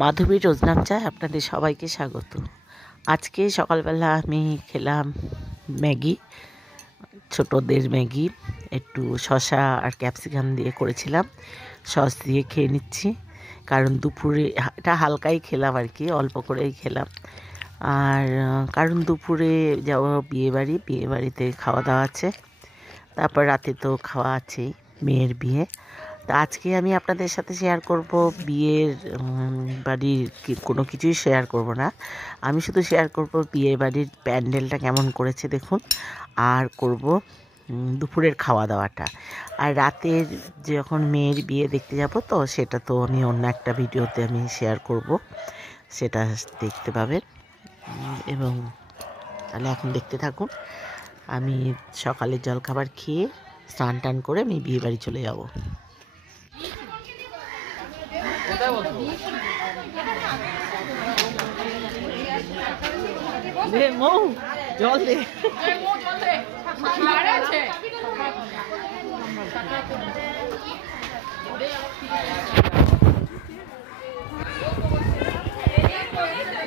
মাধবী রোজনাম চায় আপনাদের সবাইকে স্বাগত। আজকে সকালবেলা আমি খেলাম ম্যাগি, ছোটদের ম্যাগি, একটু শসা আর ক্যাপসিকাম দিয়ে করেছিলাম। সস দিয়ে খেয়ে নিচ্ছি, কারণ দুপুরে এটা হালকাই খেলাম আর কি, অল্প করেই খেলাম। আর কারণ দুপুরে যাবো বিয়েবাড়িতে খাওয়া দাওয়া আছে, তারপর রাতে তো খাওয়া আছেই, মেয়ের বিয়ে। তা আজকে আমি আপনাদের সাথে শেয়ার করব বিয়ের বাড়ির কোনো কিছুই শেয়ার করব না। আমি শুধু শেয়ার করব বিয়ে বাড়ির প্যান্ডেলটা কেমন করেছে দেখুন, আর করব দুপুরের খাওয়া দাওয়াটা। আর রাতের যখন মেয়ের বিয়ে দেখতে যাব, তো সেটা তো আমি অন্য একটা ভিডিওতে আমি শেয়ার করব, সেটা দেখতে পাবেন। এবং তাহলে এখন দেখতে থাকুন। আমি সকালের জলখাবার খেয়ে স্নান টান করে আমি বিয়ে বাড়ি চলে যাব। জল দে।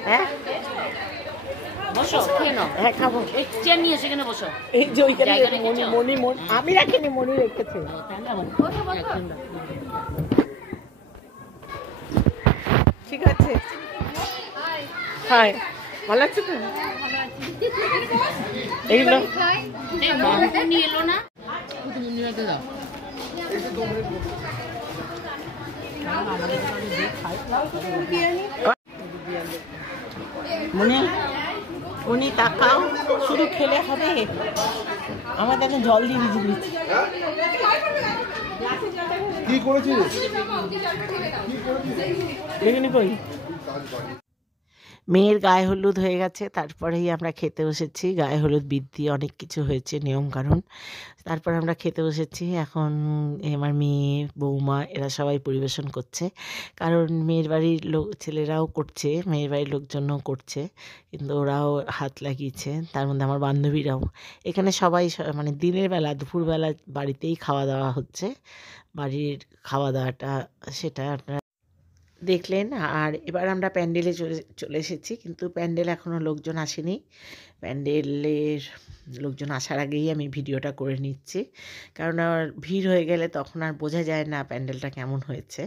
হ্যাঁ বসো, খেয়ে নাও। হ্যাঁ খাবো। চেয়ার নিয়ে সেখানে বসো। এই যে ওইখানে মনি আমি রাখিনি, মনি রেখেছে। ঠিক আছে। হাই, ভালো লাগছে তো? এইগুলো নিয়ে এলো না। মনে উনি তাকাও, শুধু খেলে হবে? আমার দেখেন জল দিয়ে ভিজে দিচ্ছি। কি করেছিস? কই মেয়ের গায়ে হলুদ হয়ে গেছে, তারপরেই আমরা খেতে বসেছি। গায়ে হলুদ বৃদ্ধি অনেক কিছু হয়েছে নিয়ম কানুন। তারপর আমরা খেতে বসেছি। এখন আমার মেয়ে, বৌমা এরা সবাই পরিবেশন করছে, কারণ মেয়ের বাড়ির ছেলেরাও করছে, মেয়ের বাড়ির লোকজনও করছে, কিন্তু ওরাও হাত লাগিয়েছে। তার মধ্যে আমার বান্ধবীরাও। এখানে সবাই মানে দিনের বেলা, দুপুরবেলা বাড়িতেই খাওয়া দাওয়া হচ্ছে। বাড়ির খাওয়া দাওয়াটা সেটা আপনারা দেখলেন। আর এবার আমরা প্যান্ডেলে চলে এসেছি, কিন্তু প্যান্ডেল এখনও লোকজন আসেনি। প্যান্ডেলের লোকজন আসার আগেই আমি ভিডিওটা করে নিচ্ছি, কারণ আর ভিড় হয়ে গেলে তখন আর বোঝা যায় না প্যান্ডেলটা কেমন হয়েছে।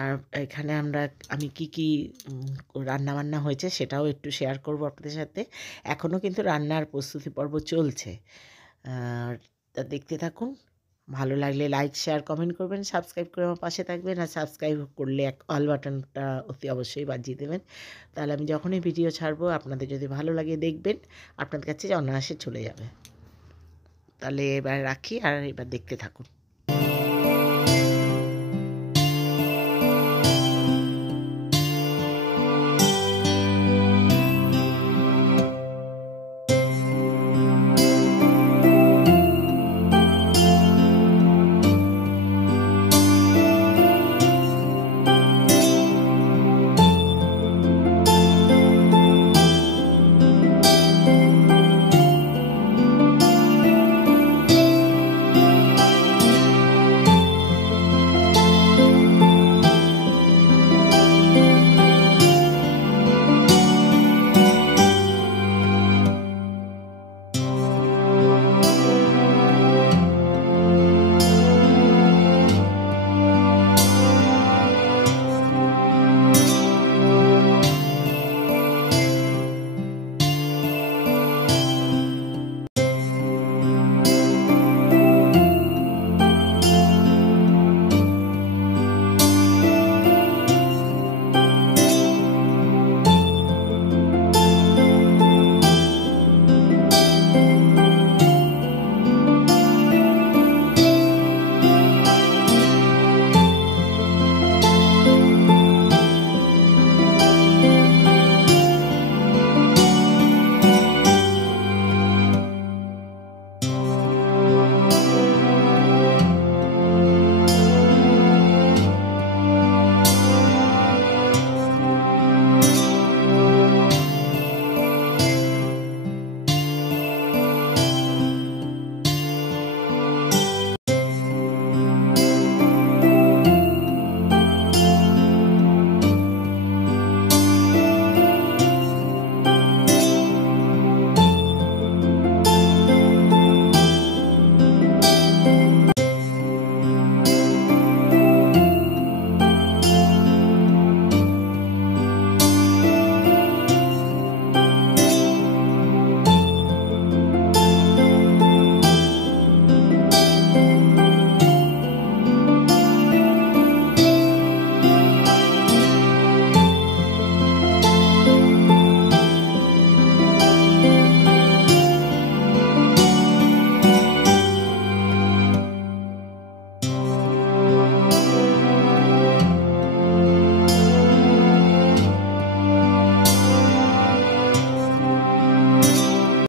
আর এখানে আমি কি রান্নাবান্না হয়েছে সেটাও একটু শেয়ার করব আপনাদের সাথে। এখনও কিন্তু রান্নার প্রস্তুতি পর্ব চলছে, তা দেখতে থাকুন। ভালো লাগলে লাইক, শেয়ার, কমেন্ট করবেন, সাবস্ক্রাইব করে আমার পাশে থাকবেন। আর সাবস্ক্রাইব করলে অল বাটনটা অতি অবশ্যই বাজিয়ে দেবেন, তাহলে আমি যখনই ভিডিও ছাড়বো আপনাদের যদি ভালো লাগে দেখবেন, আপনাদের কাছে অনায়াসে চলে যাবে। তাহলে এবার রাখি, আর এবার দেখতে থাকুন।